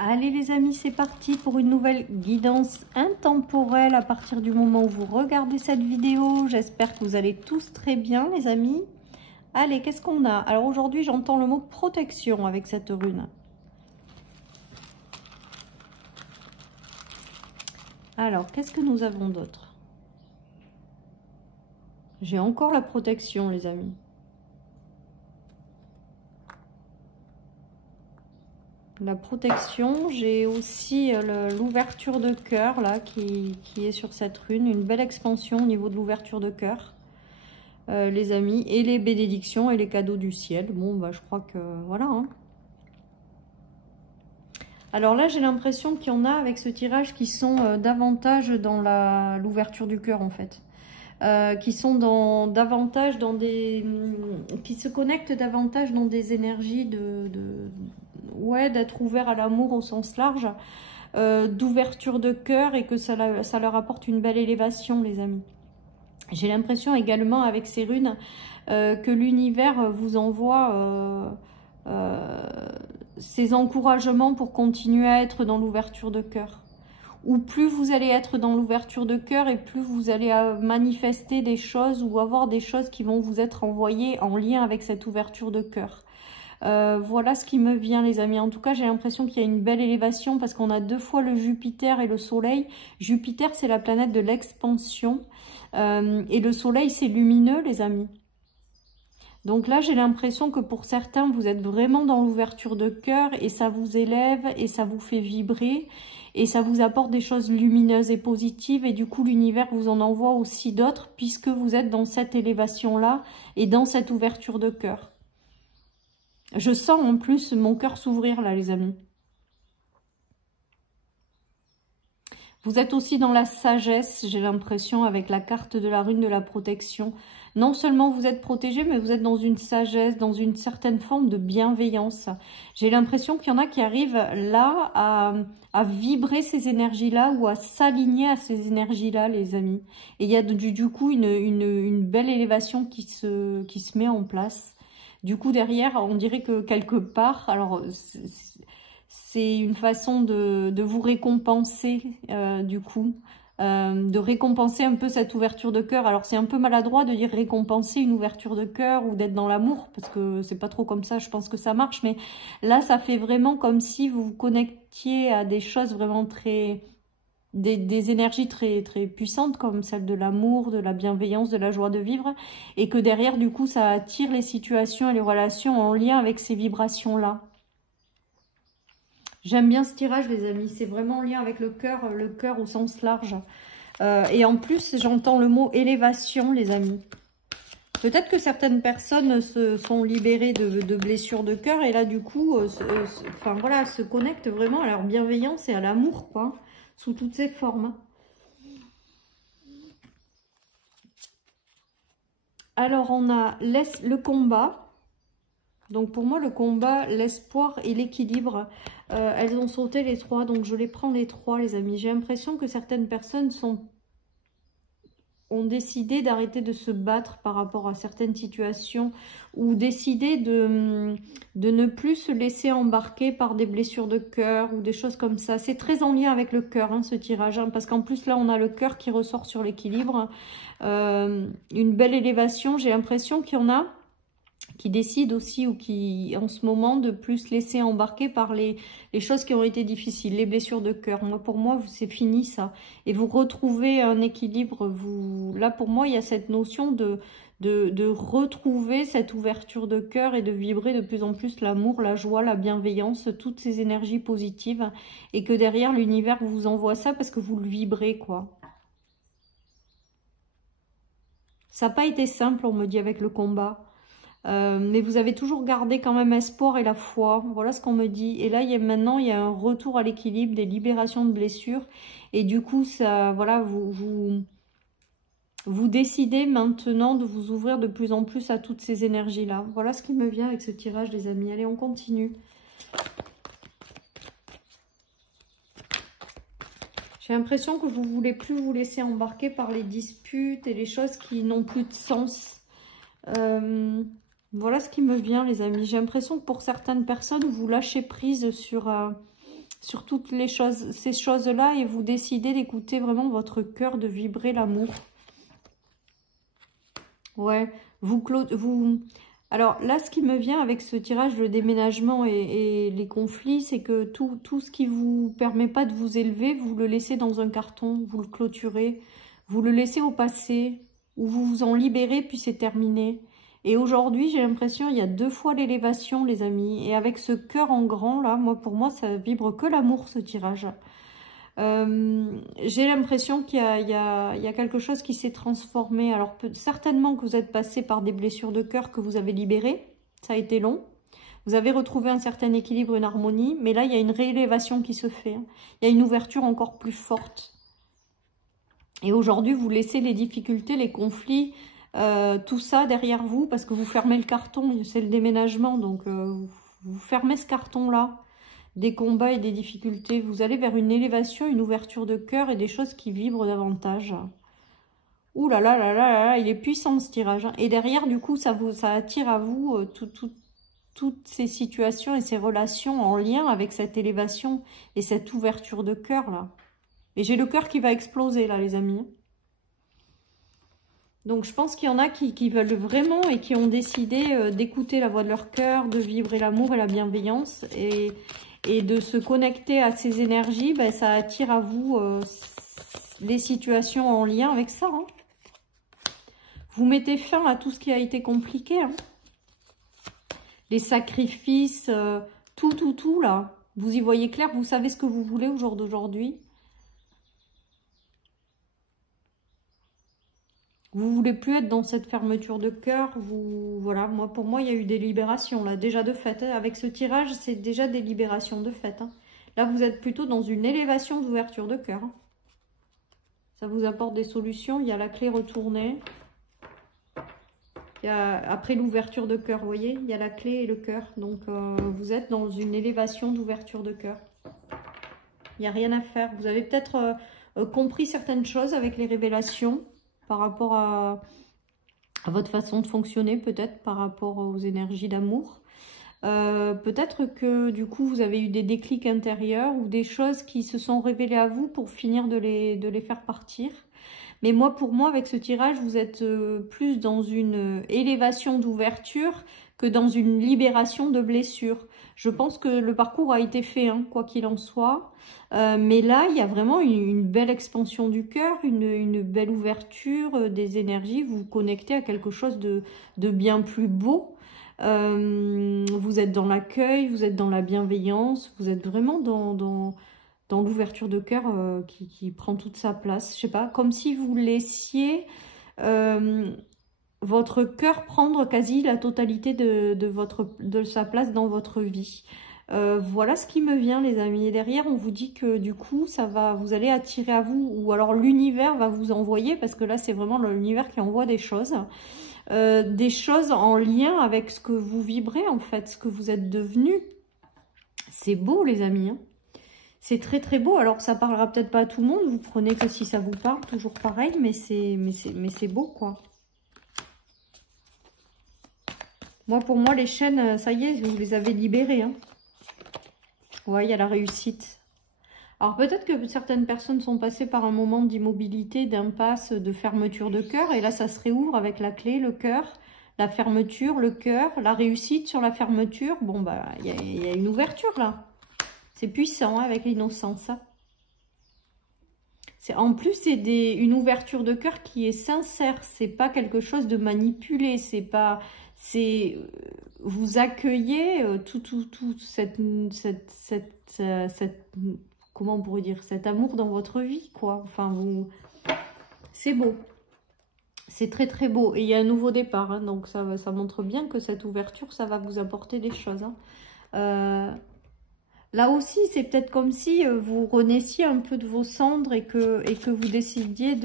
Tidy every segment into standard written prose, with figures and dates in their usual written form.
Allez les amis, c'est parti pour une nouvelle guidance intemporelle à partir du moment où vous regardez cette vidéo. J'espère que vous allez tous très bien les amis. Allez, qu'est-ce qu'on a? Alors aujourd'hui, j'entends le mot protection avec cette rune. Alors, qu'est-ce que nous avons d'autre? J'ai encore la protection les amis. La protection, j'ai aussi l'ouverture de cœur là qui est sur cette rune, une belle expansion au niveau de l'ouverture de cœur, les amis, et les bénédictions et les cadeaux du ciel. Bon, bah je crois que voilà. Hein. Alors là, j'ai l'impression qu'il y en a avec ce tirage qui sont davantage dans l'ouverture du cœur en fait. Qui sont davantage dans des... qui se connectent davantage dans des énergies ouais, d'être ouvert à l'amour au sens large, d'ouverture de cœur et que ça leur apporte une belle élévation, les amis. J'ai l'impression également avec ces runes que l'univers vous envoie ces encouragements pour continuer à être dans l'ouverture de cœur. Ou plus vous allez être dans l'ouverture de cœur et plus vous allez manifester des choses ou avoir des choses qui vont vous être envoyées en lien avec cette ouverture de cœur. Voilà ce qui me vient les amis. En tout cas, j'ai l'impression qu'il y a une belle élévation parce qu'on a deux fois le Jupiter et le Soleil. Jupiter, c'est la planète de l'expansion et le Soleil, c'est lumineux les amis. Donc là, j'ai l'impression que pour certains, vous êtes vraiment dans l'ouverture de cœur et ça vous élève et ça vous fait vibrer et ça vous apporte des choses lumineuses et positives et du coup, l'univers vous en envoie aussi d'autres puisque vous êtes dans cette élévation-là et dans cette ouverture de cœur. Je sens en plus mon cœur s'ouvrir là, les amis. Vous êtes aussi dans la sagesse, j'ai l'impression, avec la carte de la rune de la protection. Non seulement vous êtes protégé, mais vous êtes dans une sagesse, dans une certaine forme de bienveillance. J'ai l'impression qu'il y en a qui arrivent là à vibrer ces énergies-là ou à s'aligner à ces énergies-là, les amis. Et il y a du coup une belle élévation qui se met en place. Du coup, derrière, on dirait que quelque part, alors c'est une façon de vous récompenser, du coup, de récompenser un peu cette ouverture de cœur. Alors, c'est un peu maladroit de dire récompenser une ouverture de cœur ou d'être dans l'amour, parce que c'est pas trop comme ça, je pense que ça marche. Mais là, ça fait vraiment comme si vous vous connectiez à des choses vraiment très... Des énergies très puissantes comme celle de l'amour, de la bienveillance, de la joie de vivre et que derrière du coup ça attire les situations et les relations en lien avec ces vibrations-là. J'aime bien ce tirage les amis, c'est vraiment en lien avec le cœur au sens large. Et en plus j'entends le mot élévation les amis. Peut-être que certaines personnes se sont libérées de blessures de cœur et là du coup enfin voilà, se connectent vraiment à leur bienveillance et à l'amour quoi. Sous toutes ses formes. Alors, on a le combat. Donc, pour moi, le combat, l'espoir et l'équilibre, elles ont sauté les trois. Donc, je les prends les trois, les amis. J'ai l'impression que certaines personnes ont décidé d'arrêter de se battre par rapport à certaines situations ou décidé de ne plus se laisser embarquer par des blessures de cœur ou des choses comme ça. C'est très en lien avec le cœur, hein, ce tirage, hein, parce qu'en plus, là, on a le cœur qui ressort sur l'équilibre. Une belle élévation. J'ai l'impression qu'il y en a qui décident aussi ou qui, en ce moment, de plus se laisser embarquer par les choses qui ont été difficiles, les blessures de cœur. Moi, pour moi, c'est fini ça. Et vous retrouvez un équilibre. Là, pour moi, il y a cette notion de retrouver cette ouverture de cœur et de vibrer de plus en plus l'amour, la joie, la bienveillance, toutes ces énergies positives. Et que derrière, l'univers vous envoie ça parce que vous le vibrez, quoi. Ça n'a pas été simple, on me dit, avec le combat. Mais vous avez toujours gardé quand même espoir et la foi. Voilà ce qu'on me dit. Et là, maintenant, il y a un retour à l'équilibre, des libérations de blessures. Et du coup, ça, voilà, vous décidez maintenant de vous ouvrir de plus en plus à toutes ces énergies-là. Voilà ce qui me vient avec ce tirage, les amis. Allez, on continue. J'ai l'impression que vous ne voulez plus vous laisser embarquer par les disputes et les choses qui n'ont plus de sens. Voilà ce qui me vient, les amis. J'ai l'impression que pour certaines personnes, vous lâchez prise sur sur toutes les choses, ces choses-là, et vous décidez d'écouter vraiment votre cœur, de vibrer l'amour. Ouais, alors là, ce qui me vient avec ce tirage, le déménagement et les conflits, c'est que tout ce qui vous permet pas de vous élever, vous le laissez dans un carton, vous le clôturez, vous le laissez au passé, ou vous vous en libérez, puis c'est terminé. Et aujourd'hui, j'ai l'impression, il y a 2 fois l'élévation, les amis. Et avec ce cœur en grand, là, pour moi, ça vibre que l'amour, ce tirage. J'ai l'impression qu'il y a quelque chose qui s'est transformé. Alors, certainement que vous êtes passé par des blessures de cœur que vous avez libérées. Ça a été long. Vous avez retrouvé un certain équilibre, une harmonie. Mais là, il y a une réélévation qui se fait. Il y a une ouverture encore plus forte. Et aujourd'hui, vous laissez les difficultés, les conflits, tout ça derrière vous, parce que vous fermez le carton, c'est le déménagement, donc vous fermez ce carton-là, des combats et des difficultés. Vous allez vers une élévation, une ouverture de cœur et des choses qui vibrent davantage. Ouh là là là là là là, il est puissant ce tirage. Hein. Et derrière, du coup, ça attire à vous toutes ces situations et ces relations en lien avec cette élévation et cette ouverture de cœur là. Et j'ai le cœur qui va exploser là, les amis. Donc je pense qu'il y en a qui veulent vraiment et qui ont décidé d'écouter la voix de leur cœur, de vibrer l'amour et la bienveillance et de se connecter à ces énergies. Ben, ça attire à vous les situations en lien avec ça. Hein. Vous mettez fin à tout ce qui a été compliqué. Hein. Les sacrifices, tout là. Vous y voyez clair, vous savez ce que vous voulez au jour d'aujourd'hui. Vous voulez plus être dans cette fermeture de cœur. Voilà, pour moi, il y a eu des libérations, là, déjà de fait. Hein. Avec ce tirage, c'est déjà des libérations de fait. Hein. Là, vous êtes plutôt dans une élévation d'ouverture de cœur. Hein. Ça vous apporte des solutions. Il y a la clé retournée. Il y a, après l'ouverture de cœur, vous voyez, il y a la clé et le cœur. Donc, vous êtes dans une élévation d'ouverture de cœur. Il n'y a rien à faire. Vous avez peut-être compris certaines choses avec les révélations. Par rapport à votre façon de fonctionner, peut-être par rapport aux énergies d'amour. Peut-être que du coup, vous avez eu des déclics intérieurs ou des choses qui se sont révélées à vous pour finir de les faire partir. Mais moi, pour moi, avec ce tirage, vous êtes plus dans une élévation d'ouverture que dans une libération de blessures. Je pense que le parcours a été fait, hein, quoi qu'il en soit. Mais là, il y a vraiment une belle expansion du cœur, une belle ouverture des énergies. Vous vous connectez à quelque chose de bien plus beau. Vous êtes dans l'accueil, vous êtes dans la bienveillance, vous êtes vraiment dans l'ouverture de cœur qui prend toute sa place. Je sais pas, comme si vous laissiez votre cœur prendre quasi la totalité de sa place dans votre vie. Voilà ce qui me vient, les amis. Et derrière, on vous dit que du coup, vous allez attirer à vous, ou alors l'univers va vous envoyer, parce que là, c'est vraiment l'univers qui envoie des choses en lien avec ce que vous vibrez, en fait, ce que vous êtes devenu. C'est beau, les amis. Hein. C'est très très beau. Alors, ça parlera peut-être pas à tout le monde. Vous prenez que si ça vous parle, toujours pareil, mais c'est beau, quoi. Moi, pour moi, les chaînes, ça y est, vous les avez libérées. Hein. Ouais, il y a la réussite. Alors, peut-être que certaines personnes sont passées par un moment d'immobilité, d'impasse, de fermeture de cœur. Et là, ça se réouvre avec la clé, le cœur, la fermeture, le cœur, la réussite sur la fermeture. Bon, bah, il y a une ouverture, là. C'est puissant, hein, avec l'innocence. Hein. En plus, c'est une ouverture de cœur qui est sincère. C'est pas quelque chose de manipulé. C'est pas... vous accueillez comment on pourrait dire, cet amour dans votre vie, quoi. Enfin, c'est beau. C'est très très beau. Et il y a un nouveau départ, hein, donc ça montre bien que cette ouverture, ça va vous apporter des choses. Hein. Là aussi, c'est peut-être comme si vous renaissiez un peu de vos cendres et que vous décidiez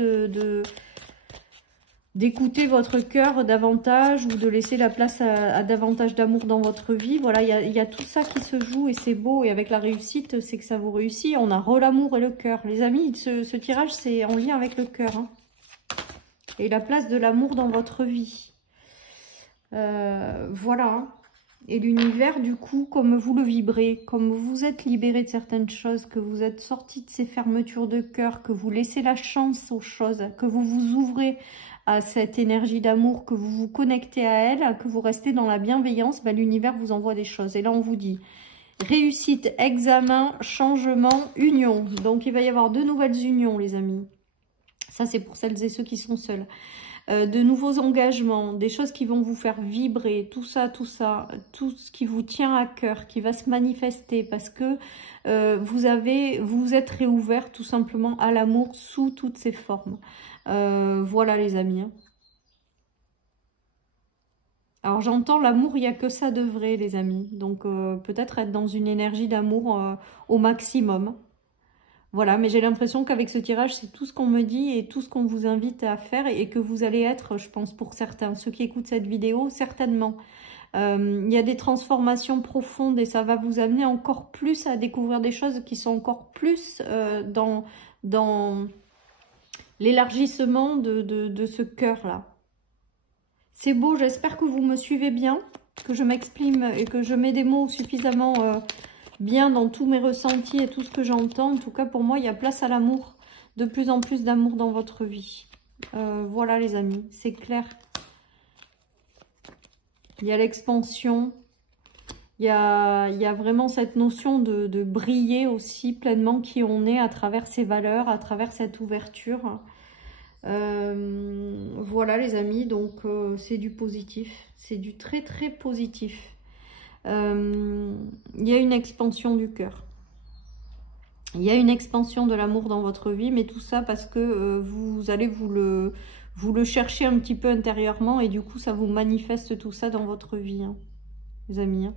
d'écouter votre cœur davantage ou de laisser la place à davantage d'amour dans votre vie. Voilà, il y a tout ça qui se joue et c'est beau. Et avec la réussite, c'est que ça vous réussit. On a l'amour et le cœur. Les amis, ce tirage, c'est en lien avec le cœur. Hein. Et la place de l'amour dans votre vie. Voilà. Hein. Et l'univers, du coup, comme vous le vibrez, comme vous êtes libéré de certaines choses, que vous êtes sorti de ces fermetures de cœur, que vous laissez la chance aux choses, que vous vous ouvrez à cette énergie d'amour, que vous vous connectez à elle, que vous restez dans la bienveillance, ben, l'univers vous envoie des choses. Et là, on vous dit réussite, examen, changement, union. Donc, il va y avoir de nouvelles unions, les amis. Ça, c'est pour celles et ceux qui sont seuls. De nouveaux engagements, des choses qui vont vous faire vibrer, tout ça, tout ce qui vous tient à cœur, qui va se manifester parce que vous êtes réouvert tout simplement à l'amour sous toutes ses formes. Voilà les amis. Alors j'entends l'amour, il n'y a que ça de vrai les amis. Donc peut-être être dans une énergie d'amour au maximum. Voilà, mais j'ai l'impression qu'avec ce tirage, c'est tout ce qu'on me dit et tout ce qu'on vous invite à faire et que vous allez être, je pense, pour certains, ceux qui écoutent cette vidéo, certainement. Il y a des transformations profondes et ça va vous amener encore plus à découvrir des choses qui sont encore plus dans l'élargissement de ce cœur-là. C'est beau, j'espère que vous me suivez bien, que je m'exprime et que je mets des mots suffisamment... bien dans tous mes ressentis et tout ce que j'entends. En tout cas, pour moi, il y a place à l'amour. De plus en plus d'amour dans votre vie. Voilà, les amis, c'est clair. Il y a l'expansion. Il y a vraiment cette notion de briller aussi pleinement qui on est à travers ces valeurs, à travers cette ouverture. Voilà, les amis, donc c'est du positif. C'est du très, très positif. Il y a une expansion du cœur. Il y a une expansion de l'amour dans votre vie, mais tout ça parce que vous allez vous le chercher un petit peu intérieurement et du coup ça vous manifeste tout ça dans votre vie, hein, les amis. Hein.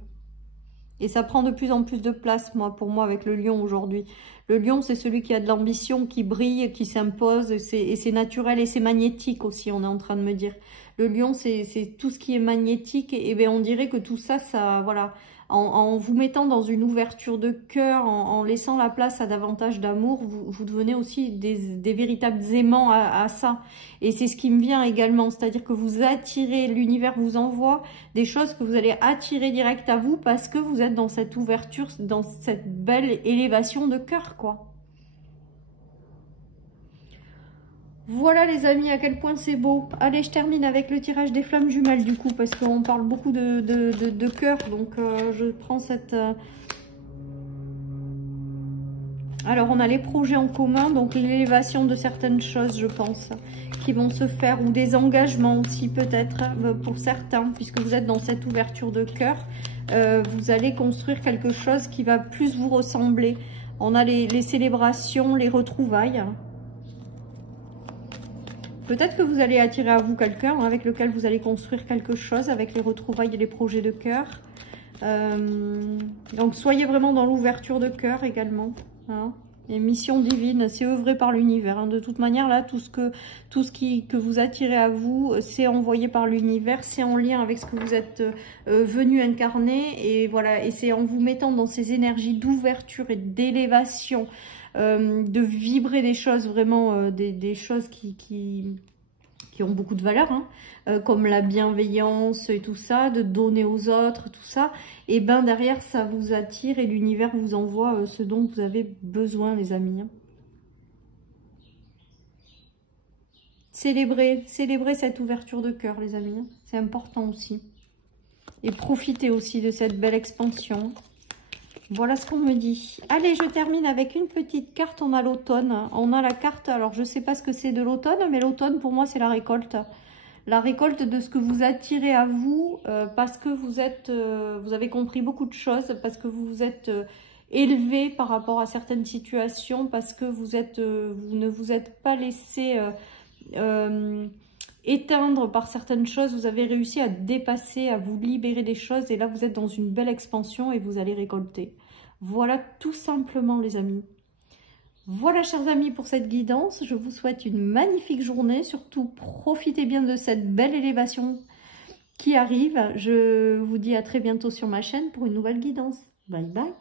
Et ça prend de plus en plus de place, pour moi, avec le lion aujourd'hui. Le lion, c'est celui qui a de l'ambition, qui brille, qui s'impose, et c'est naturel et c'est magnétique aussi, on est en train de me dire. Le lion, c'est tout ce qui est magnétique, et bien on dirait que tout ça, voilà, en vous mettant dans une ouverture de cœur, en laissant la place à davantage d'amour, vous devenez aussi des véritables aimants à ça. Et c'est ce qui me vient également, c'est-à-dire que vous attirez, l'univers vous envoie des choses que vous allez attirer direct à vous parce que vous êtes dans cette ouverture, dans cette belle élévation de cœur, quoi. Voilà les amis, à quel point c'est beau. Allez, je termine avec le tirage des flammes jumelles du coup, parce qu'on parle beaucoup de cœur. Donc je prends cette... Alors on a les projets en commun, donc l'élévation de certaines choses, je pense, qui vont se faire, ou des engagements aussi peut-être, pour certains, puisque vous êtes dans cette ouverture de cœur. Vous allez construire quelque chose qui va plus vous ressembler. On a les célébrations, les retrouvailles. Peut-être que vous allez attirer à vous quelqu'un avec lequel vous allez construire quelque chose avec les retrouvailles et les projets de cœur. Donc soyez vraiment dans l'ouverture de cœur également. Hein. Les missions divines, c'est œuvré par l'univers. Hein. De toute manière, là, tout ce que vous attirez à vous, c'est envoyé par l'univers, c'est en lien avec ce que vous êtes venu incarner. Et voilà, et c'est en vous mettant dans ces énergies d'ouverture et d'élévation, de vibrer des choses, vraiment des choses qui ont beaucoup de valeur, hein, comme la bienveillance et tout ça, de donner aux autres, tout ça, et ben derrière ça vous attire et l'univers vous envoie ce dont vous avez besoin, les amis. Hein. Célébrez cette ouverture de cœur, les amis, hein. C'est important aussi. Et profitez aussi de cette belle expansion. Voilà ce qu'on me dit. Allez, je termine avec une petite carte. On a l'automne. On a la carte, alors je ne sais pas ce que c'est de l'automne, mais l'automne pour moi c'est la récolte. La récolte de ce que vous attirez à vous parce que vous avez compris beaucoup de choses, parce que vous vous êtes élevé par rapport à certaines situations, parce que vous ne vous êtes pas laissé éteindre par certaines choses. Vous avez réussi à dépasser, à vous libérer des choses et là vous êtes dans une belle expansion et vous allez récolter. Voilà tout simplement les amis. Voilà chers amis pour cette guidance, je vous souhaite une magnifique journée, surtout profitez bien de cette belle élévation qui arrive. Je vous dis à très bientôt sur ma chaîne pour une nouvelle guidance. Bye bye.